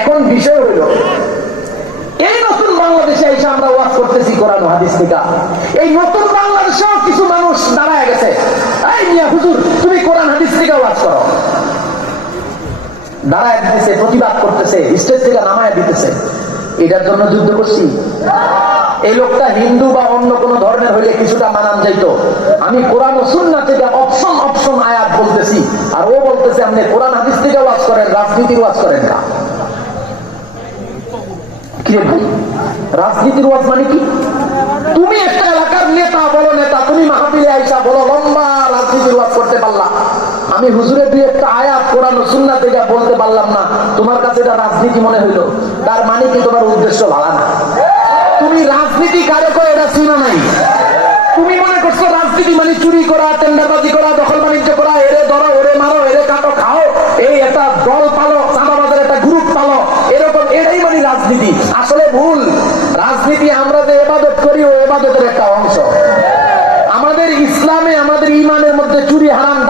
এখন বিষয় হইল এই নতুন বাংলাদেশে এসে আমরা ওয়াজ করতেছি কোরআন হাদিস থেকে। এই নতুন বাংলাদেশেও কিছু মানুষ দাঁড়ায় গেছে, এই মিয়া হুজুর তুমি কোরআন হাদিস থেকে ওয়াজ করো, দাঁড়ায় দিতেছে, প্রতিবাদ করতেছে, স্টেজ থেকে নামায় দিতেছে। এটার জন্য যুদ্ধ করছি? এই লোকটা হিন্দু বা অন্য কোন ধর্মের হইলে কিছুটা মানান যাইতো। আমি কোরআন ও সুন্নাহ থেকে অপশন আয়াত বলতেছি, আর ও বলতেছে আপনি কোরআন হাদিস থেকে ওয়াজ করেন, রাজনীতির ওয়াজ করেন না। কি ভাই, রাজনীতির ওয়াজ মানে কি? তুমি একটা এলাকার নেতা, বলো নেতা, তুমি মাহফিলে আইসা বলো লম্বা রাজনীতির ওয়াজ করতে পারলা, আমি হুজুরের দুই একটা আয়াত কোরআন ও সুন্নাহ থেকে বলতে পারলাম না, তোমার কাছে এটা রাজনীতি মনে হইলো, তার মানে কি তোমার উদ্দেশ্য ভালো না? তুমি রাজনীতি কারে কো এটা শুনো নাই। তুমি মনে করছো রাজনীতি মানে চুরি করা, টেন্ডারবাজি করা, দখল বাণিজ্য করা, এরে ধরো, ওরে মারো, এরে কাটো, খাও, এই একটা দল পালো, চাঁদাবাজের একটা গ্রুপ পালো, এরকম, এটাই মানে রাজনীতি। আসলে ভুল। রাজনীতি আমরা যে ইবাদত করি, ও ইবাদতের একটা অংশ। আমাদের ইসলামে, আমাদের ইমানের মধ্যে চুরি হারাম,